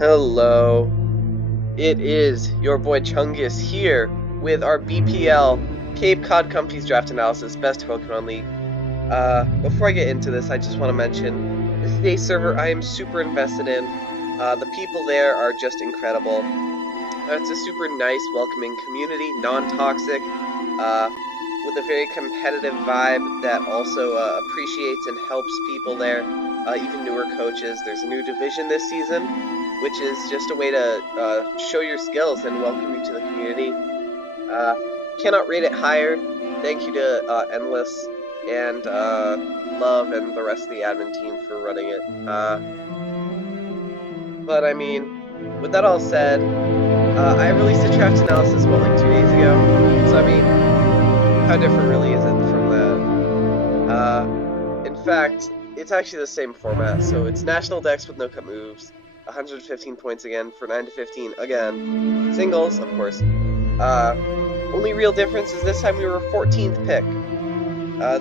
Hello, it is your boy Chungus here with our BPL Cape Cod Companies Draft Analysis Best Pokemon League. Before I get into this, I just want to mention this is a server I am super invested in. The people there are just incredible. It's a super nice, welcoming community, non-toxic, with a very competitive vibe that also appreciates and helps people there, even newer coaches. There's a new division this season, which is just a way to show your skills and welcome you to the community. Cannot rate it higher. Thank you to Endless and Love and the rest of the admin team for running it. But I mean, with that all said, I released a draft analysis like 2 days ago. So I mean, how different really is it from that? In fact, it's actually the same format. So it's National Dex with no cut moves. 115 points again for 9 to 15 again. Singles, of course. Only real difference is this time we were 14th pick.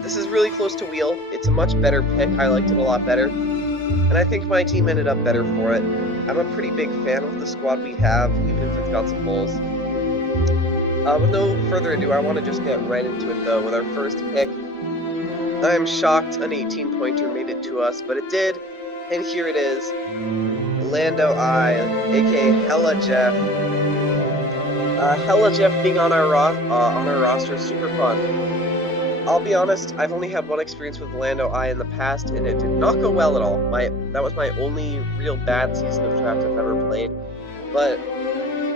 This is really close to Wheel. It's a much better pick. I liked it a lot better. And I think my team ended up better for it. I'm a pretty big fan of the squad we have, even if it's got some holes. With no further ado, I want to just get right into it though with our first pick. I am shocked an 18-pointer made it to us, but it did. And here it is. Lando I, aka Hella Jeff. Hella Jeff being on our roster is super fun. I'll be honest, I've only had one experience with Lando I in the past, and it did not go well at all. That was my only real bad season of draft I've ever played. But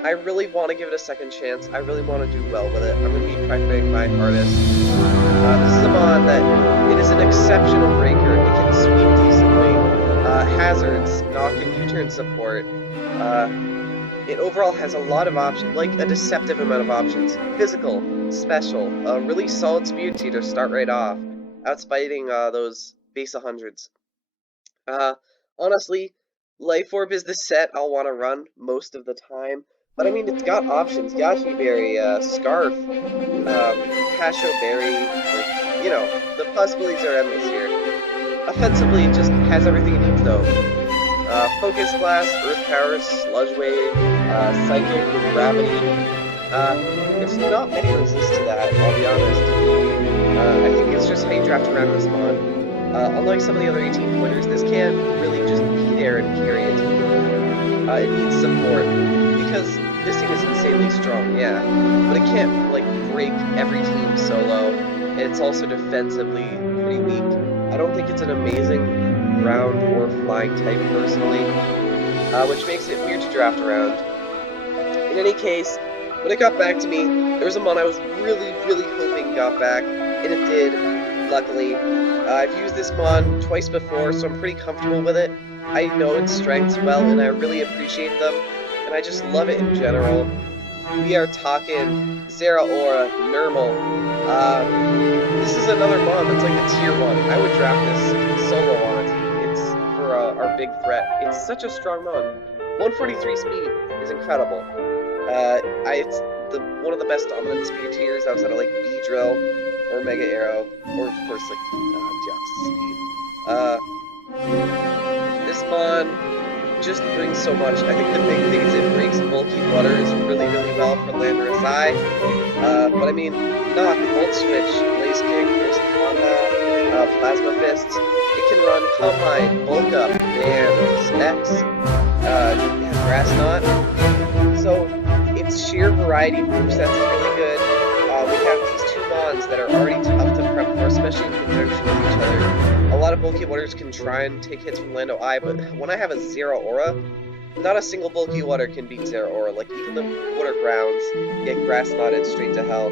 I really want to give it a second chance. I really want to do well with it. I'm going to be practicing my hardest. This is a mod that it is an exceptional breaker. It can sweep decently. Hazards, knock and U-turn support. It overall has a lot of options, like a deceptive amount of options. Physical, special, a really solid speed tier to start right off, outspiting those base 100s. Honestly, Life Orb is the set I'll want to run most of the time, but I mean, it's got options. Yashi Berry, Scarf, Pasho Berry, like, you know, the possibilities are endless here. Offensively, it just has everything it needs though. Focus Blast, Earth Power, Sludge Wave, Psychic with Gravity. There's not many resists to that, I'll be honest. I think it's just how you draft around this mod. Unlike some of the other 18-pointers, this can't really just be there and carry a team. It needs support, because this thing is insanely strong, yeah, but it can't, like, break every team solo, and it's also defensively pretty weak. I don't think it's an amazing ground or flying type personally, which makes it weird to draft around. In any case, when it got back to me, there was a mon I was really hoping got back, and it did, luckily. I've used this mon twice before, so I'm pretty comfortable with it. I know its strengths well, and I really appreciate them, and I just love it in general. We are talking Zeraora, Nermal. This is another mon that's like a tier 1. I would draft this solo on a team. It's for our big threat. It's such a strong mon. 143 speed is incredible. It's one of the best dominant speed tiers outside of like B-Drill or Mega Arrow, or of course like Speed. This mon just brings so much. I think the big thing is it breaks bulky waters really well for Landorus Eye. But I mean, Knock, Volt Switch, Blaze Kick, Burst Combat, Plasma Fists. It can run Combine, Bulk Up, Band, Specs, Grass Knot. So its sheer variety of movesets is really good. We have these two mons that are already tough to prep for, especially in conjunction with each other. A lot of bulky waters can try and take hits from Lando I, but when I have a Zeraora, not a single bulky water can beat Zeraora. Like, even the water grounds get grass knotted straight to hell.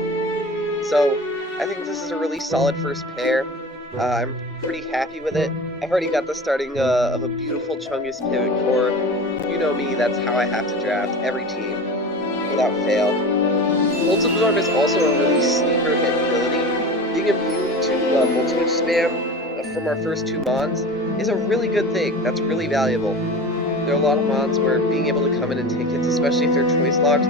So, I think this is a really solid first pair. I'm pretty happy with it. I've already got the starting of a beautiful Chungus pivot core. You know me, that's how I have to draft every team, without fail. Volt Absorb is also a really sleeper hit ability. Being immune to Volt Switch spam from our first two mons is a really good thing. That's really valuable. There are a lot of mons where being able to come in and take hits, especially if they're choice locked,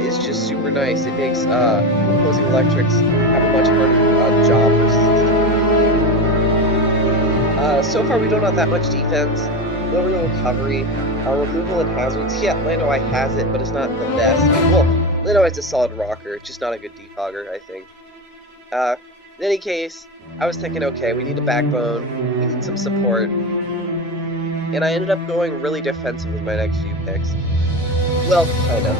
is just super nice. It makes opposing electrics have a much harder job versus this team. So far we don't have that much defense. lowering recovery, removal and hazards. Yeah, Landoi has it, but it's not the best. Well, Landoi's a solid rocker, just not a good defogger, I think. In any case, I was thinking, okay, we need a backbone, we need some support, and I ended up going really defensive with my next few picks. Well, kind of.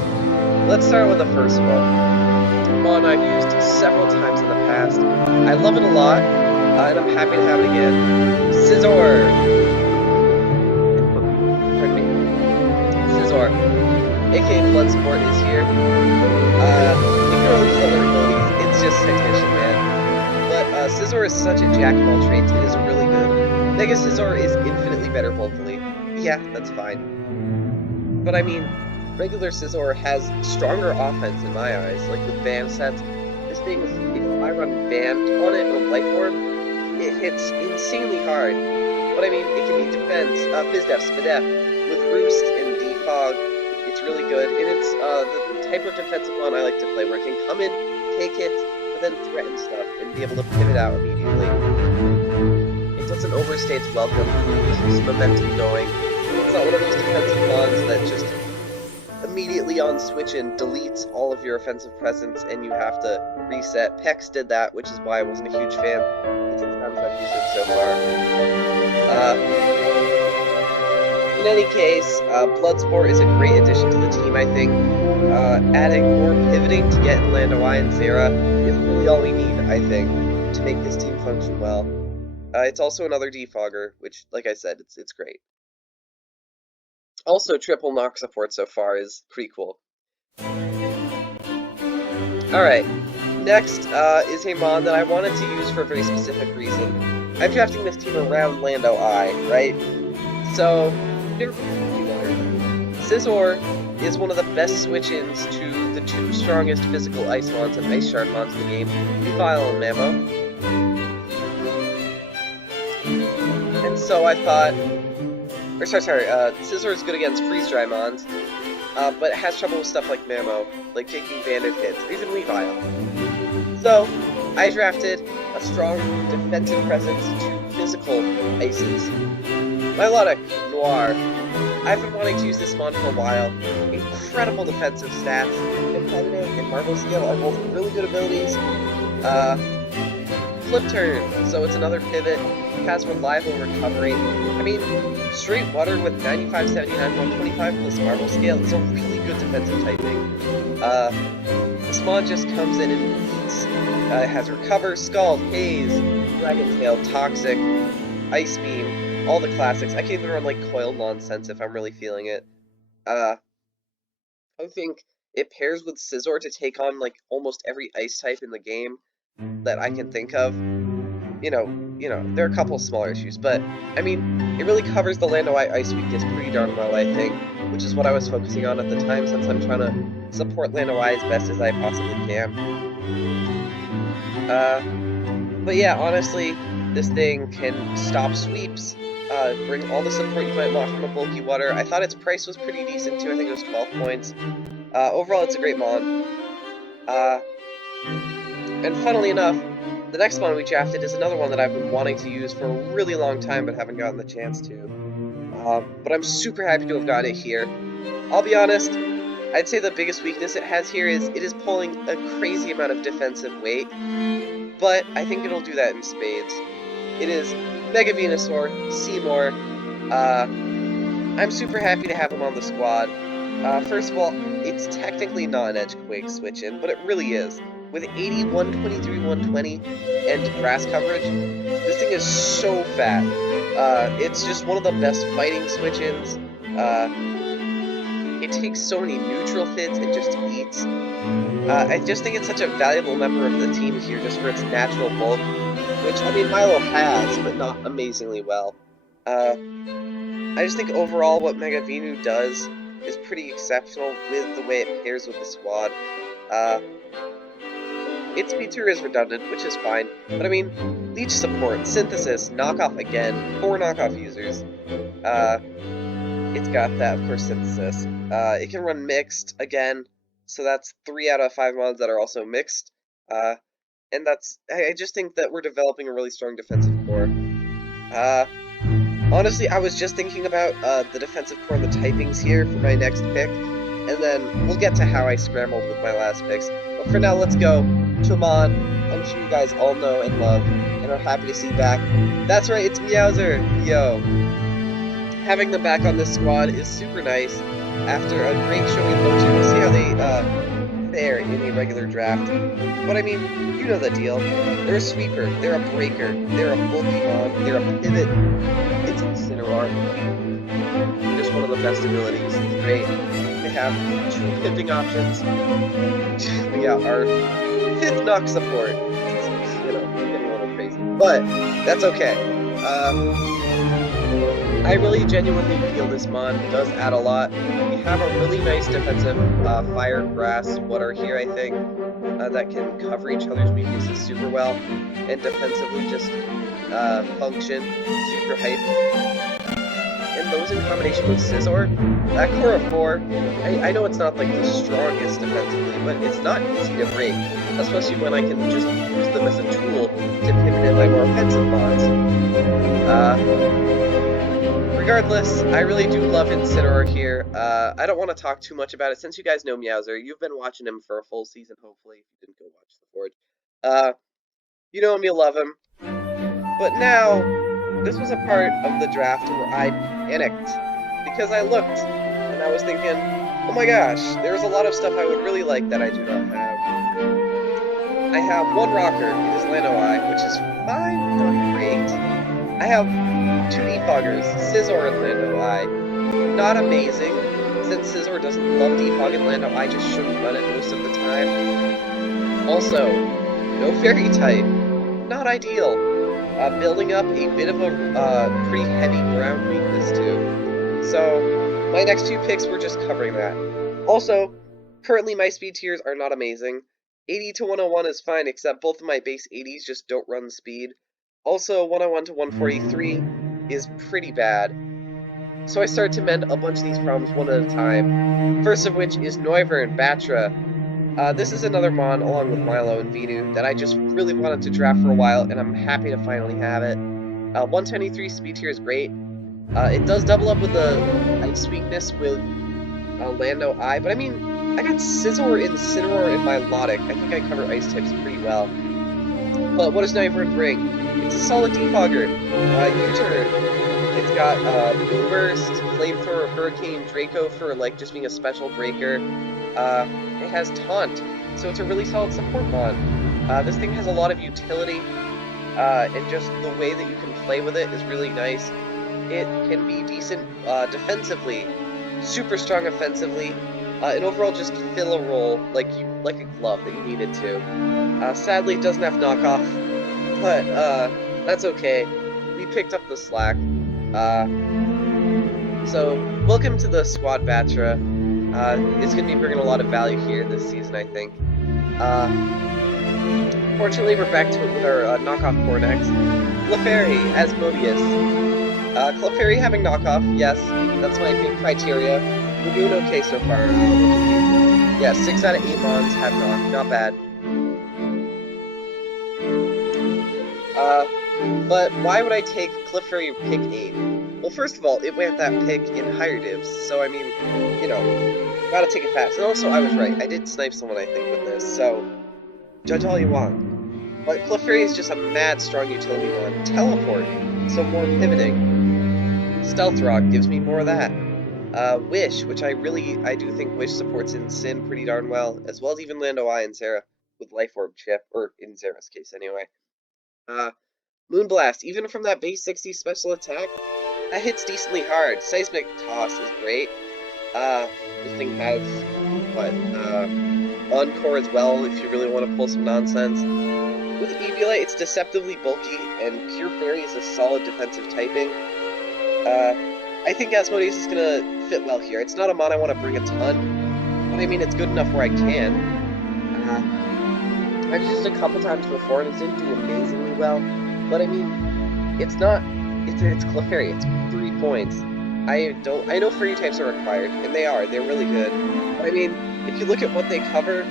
Let's start with the first one. A mon I've used several times in the past. I love it a lot, and I'm happy to have it again. Scizor! Pardon me. Scizor, aka Bloodsport, is here. Ignore these other abilities, it's just Technician, man. But Scizor is such a jack of all trades, it is really good. Mega Scizor is infinitely better vocally. Yeah, that's fine. But I mean, regular Scizor has stronger offense in my eyes. Like with band sets, this thing, if I run band on it or life orb, it hits insanely hard. But I mean, it can be defense, Fizdef, Spadef, with Roost and Defog. It's really good, and it's the type of defensive one I like to play, where it can come in, take hits, but then threaten stuff and be able to pivot out immediately. It doesn't overstay its welcome. It keeps momentum going. It's not one of those defensive mons that just immediately on switch in deletes all of your offensive presence and you have to reset. Pex did that, which is why I wasn't a huge fan the 2 times I've used it so far. In any case, Bloodsport is a great addition to the team, I think. Adding more pivoting to get Landoi and Zera is really all we need, I think, to make this team function well. It's also another defogger, which, like I said, it's great. Also, triple knock support so far is pretty cool. Alright, next is a mon that I wanted to use for a very specific reason. I'm drafting this team around Landoi, right? So, Scizor is one of the best switch-ins to the 2 strongest physical ice mons and ice shard mons in the game, Weavile and Mammo. And so I thought, Scizor is good against freeze-dry mons, but it has trouble with stuff like Mammo, like taking banded hits, or even Weavile. So, I drafted a strong defensive presence to physical ices. Milotic, Noir. I've been wanting to use this mon for a while. Incredible defensive stats. Competitive and Marble Scale are both really good abilities. Flip Turn, so it's another pivot. It has reliable recovery. I mean, straight water with 95, 79, 125 plus Marble Scale is a really good defensive typing. This mon just comes in and eats. It has Recover, Scald, Haze, Dragon Tail, Toxic, Ice Beam, all the classics. I can even run like Coiled Nonsense if I'm really feeling it. I think it pairs with Scizor to take on like almost every ice type in the game that I can think of. You know, there are a couple of smaller issues, but I mean, it really covers the Landoi ice weakness pretty darn well, I think, which is what I was focusing on at the time since I'm trying to support Landoi as best as I possibly can. But yeah, honestly, this thing can stop sweeps, bring all the support you might want from a bulky water. I thought its price was pretty decent too, I think it was 12 points. Overall, it's a great mon. And funnily enough, the next mon we drafted is another one that I've been wanting to use for a really long time but haven't gotten the chance to. But I'm super happy to have gotten it here. I'll be honest, I'd say the biggest weakness it has here is it is pulling a crazy amount of defensive weight, but I think it'll do that in spades. It is Mega Venusaur, Seymour. I'm super happy to have him on the squad. First of all, it's technically not an Edgequake switch-in, but it really is. With 80, 123, 120, and grass coverage, this thing is so fat. It's just one of the best fighting switch-ins. It takes so many neutral hits, it just eats. I just think it's such a valuable member of the team here just for its natural bulk, which, I mean, Milo has, but not amazingly well. I just think overall what Mega Venu does is pretty exceptional with the way it pairs with the squad. Its feature is redundant, which is fine, but I mean, Leech support, Synthesis, Knockoff again, 4 knockoff users. It's got that, of course, Synthesis. It can run Mixed, again, so that's 3 out of 5 mods that are also Mixed. And I just think that we're developing a really strong defensive core. Honestly, I was just thinking about the defensive core and the typings here for my next pick, and then we'll get to how I scrambled with my last picks. But for now, let's go to a mon I'm sure you guys all know and love and are happy to see back. That's right, it's Meowser! Yo! Having them back on this squad is super nice. After a great showing in Mochi, we'll see how they fare in a regular draft. But I mean, you know the deal. They're a sweeper, they're a breaker, they're a bulky mon, they're a pivot. It's Incineroar. Just one of the best abilities. It's great. They have 2 pivoting options. We got our 5th knock support. It's, you know, getting a little crazy. But that's okay. I really genuinely feel this mon does add a lot. We have a really nice defensive fire, grass, water here, I think, that can cover each other's weaknesses super well, and defensively just function super hype. And those in combination with Scizor, that core of 4, I know it's not like the strongest defensively, but it's not easy to break, especially when I can just use them as a tool to pivot in my more offensive mods. Regardless, I really do love Incineroar here. I don't want to talk too much about it since you guys know Meowser. You've been watching him for a full season, hopefully, if you didn't go watch the Forge. You know him, you love him. But now, this was a part of the draft where I panicked. Because I looked, and I was thinking, oh my gosh, there's a lot of stuff I would really like that I do not have. I have one rocker, it is Lano-I, which is fine, not great. I have 2 defoggers, Scizor and Lano-I. Not amazing, since Scizor doesn't love defog and Lano-I just shouldn't run it most of the time. Also, no fairy type, not ideal. Building up a bit of a pretty heavy ground weakness too. So, my next 2 picks were just covering that. Also, currently my speed tiers are not amazing. 80 to 101 is fine, except both of my base 80s just don't run speed. Also, 101 to 143 is pretty bad. So I started to mend a bunch of these problems one at a time. First of which is Noivern Batra. This is another mon, along with Milo and Venu, that I just really wanted to draft for a while, and I'm happy to finally have it. 123 speed tier is great. It does double up with the ice weakness with Lano-I, but I mean, I got Scizor, Incineroar, and Milotic. I think I cover ice types pretty well. But what does Noivern bring? It's a solid defogger. U-turn. It's got Boomburst, Flamethrower, Hurricane, Draco for like just being a special breaker. It has Taunt, so it's a really solid support mon. This thing has a lot of utility, and just the way that you can play with it is really nice. It can be decent defensively, super strong offensively, and overall just fill a role like a glove that you needed to. Sadly, it doesn't have knockoff, but that's okay. We picked up the slack. So welcome to the squad, Batra. It's going to be bringing a lot of value here this season, I think. Fortunately, we're back to it with our knockoff core next. Clefairy, Asmodeus. Clefairy having knockoff, yes, that's my big criteria. We're doing okay so far. Yeah, 6 out of 8 mons have knock, not bad. But why would I take Clefairy pick 8? Well, first of all, it went that pick in higher divs, so I mean, you know, gotta take it fast. And also, I was right. I did snipe someone, I think, with this, so judge all you want. But Clefairy is just a mad strong utility one. Teleport, so more pivoting. Stealth Rock gives me more of that. Wish, which I do think Wish supports in Sin pretty darn well, as well as even Lano-I and Zera with Life Orb Chip, or in Zera's case anyway. Moonblast, even from that base 60 special attack, that hits decently hard. Seismic Toss is great. This thing has, what, Encore as well, if you really want to pull some nonsense. With Eviolite, it's deceptively bulky, and Pure Fairy is a solid defensive typing. I think Asmodeus is gonna fit well here. It's not a mon I want to bring a ton, but I mean, it's good enough where I can. I've used it a couple times before, and it didn't do amazingly well. But I mean, it's Clefairy. It's 3 points. I know fairy types are required, and they are. They're really good. But I mean, if you look at what they cover,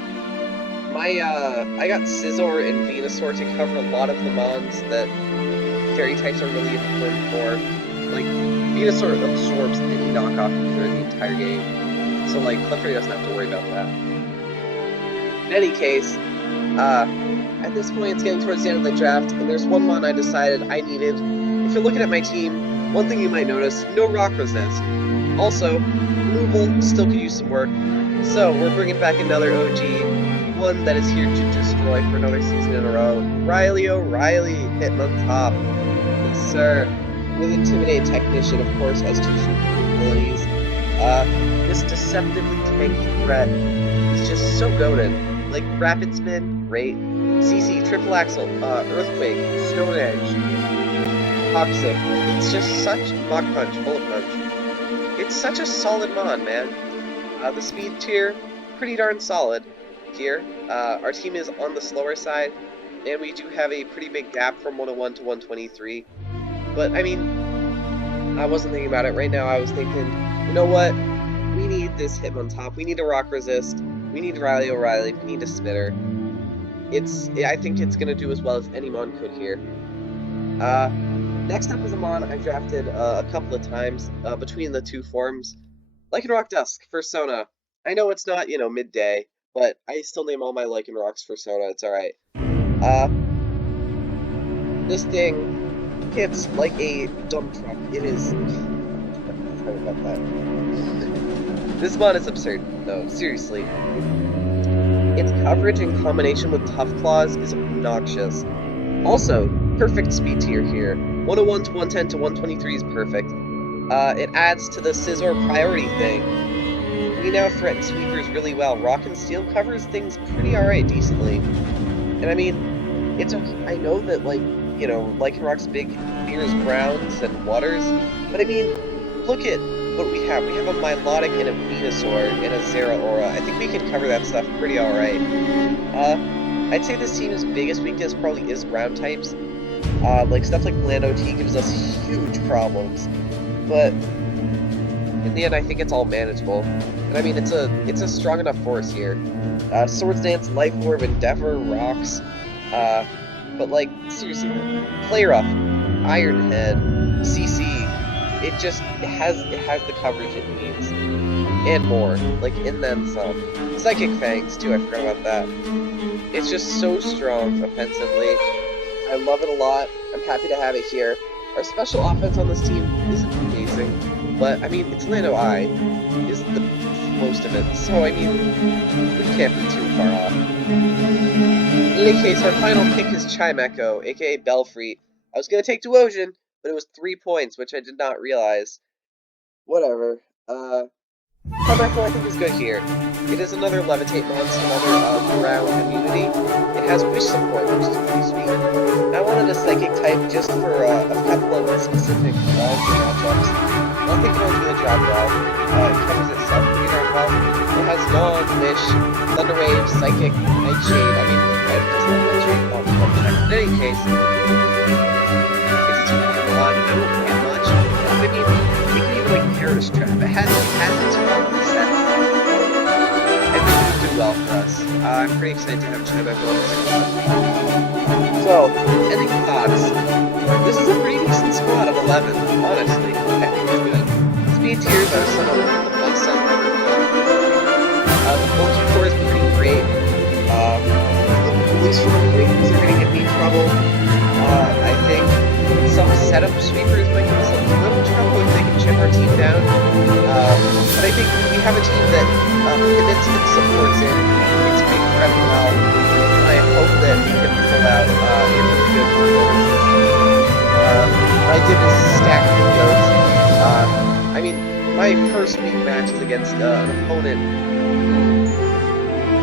I got Scizor and Venusaur to cover a lot of the mons that fairy types are really important for. like, Venusaur absorbs any knockoff either in the entire game. So, like, Clefairy doesn't have to worry about that. In any case, at this point, it's getting towards the end of the draft, and there's one mon I decided I needed. If you're looking at my team, one thing you might notice, no Rock Resist. Also, removal still could use some work. So, we're bringing back another OG, one that is here to destroy for another season in a row. Riley O'Reilly, Hitmontop. Yes, sir. With Intimidate Technician, of course, as two shooting abilities. This deceptively tanky threat is just so goated. Like, Rapid Spin, great. CC, Triple Axle, Earthquake, Stone Edge, Toxic. It's just such Mach Punch, Bullet Punch. It's such a solid mon, man. The speed tier, pretty darn solid here. Our team is on the slower side, and we do have a pretty big gap from 101 to 123. But, I mean, I wasn't thinking about it. Right now I was thinking, you know what? We need this Hitmontop. We need a Rock Resist. We need Riley O'Reilly. We need a Spitter. I think it's going to do as well as any mon could here. Next up is a mon I drafted a couple of times between the two forms. Lycanroc Dusk for Sona. I know it's not, midday, but I still name all my Lycanrocs for Sona. It's alright. This thing hits like a dump truck. It is... Sorry about that. This mon is absurd, though. Seriously. Its coverage in combination with Tough Claws is obnoxious. Also, perfect speed tier here. 101 to 110 to 123 is perfect. It adds to the Scizor priority thing. We now threaten sweepers really well. Rock and Steel covers things pretty alright, decently. And I mean, it's okay. I know that, Lycanroc's big fear is grounds and waters, but I mean, look at what we have. We have a Milotic and a Venusaur and a Zeraora. I think we can cover that stuff pretty alright. I'd say this team's biggest weakness probably is ground types. Stuff like Land OT gives us huge problems. But in the end, I think it's all manageable. And I mean, it's a strong enough force here. Swords Dance, Life Orb, Endeavor, Rocks. But seriously, Play Rough, Iron Head, CC. It has the coverage it needs. And more. And then some. Psychic Fangs, too, I forgot about that. It's just so strong offensively. I love it a lot. I'm happy to have it here. Our special offense on this team isn't amazing, but I mean, its Lando Eye is the most of it, so I mean, we can't be too far off. In any case, our final pick is Chimecho, aka Belfry. I was gonna take Duosion, but it was 3 points, which I did not realize. Whatever. Chimecho, I think, is good here. It is another Levitate monster, another ground immunity. It has Wish support, which is pretty sweet. I wanted a Psychic type just for a couple of specific matchups. I think it'll do the job well. It covers itself pretty darn well. It has Yawn, Wish, Thunder Wave, Psychic, Nightshade. I mean, I just love Nightshade. In any case, it's a 2-1. I won't get much. But I mean, it can even Paradise Trap. It has its own sets. I think it would do well for us. I'm pretty excited to have Chimecho on this squad. So, ending thoughts. This is a pretty decent squad of 11, honestly. I think it's good. Speed tiers are some of the best I've ever done. The Bulky Core is pretty great. The police from the Wings are going to give me trouble. I think some setup sweepers might give us a little trouble if they can chip our team down. But I think we have a team that pivots and supports it. It's being prepped well. I hope that we can pull out a really good performance. I did a stack of those. I mean, my first week match is against an opponent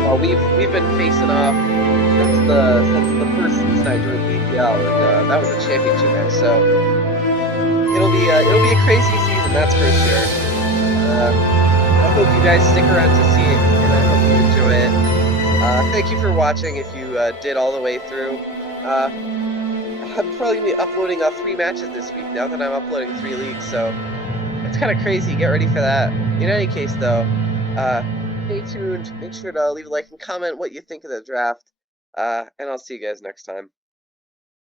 who we've been facing off since the first season I joined BPL, and that was a championship match. So it'll be a crazy season, that's for sure. I hope you guys stick around to see it, and I hope you enjoy it. Thank you for watching if you did all the way through. I'm probably going to be uploading 3 matches this week now that I'm uploading 3 leagues, so it's kind of crazy. Get ready for that. In any case, though, stay tuned. Make sure to leave a like and comment what you think of the draft, and I'll see you guys next time.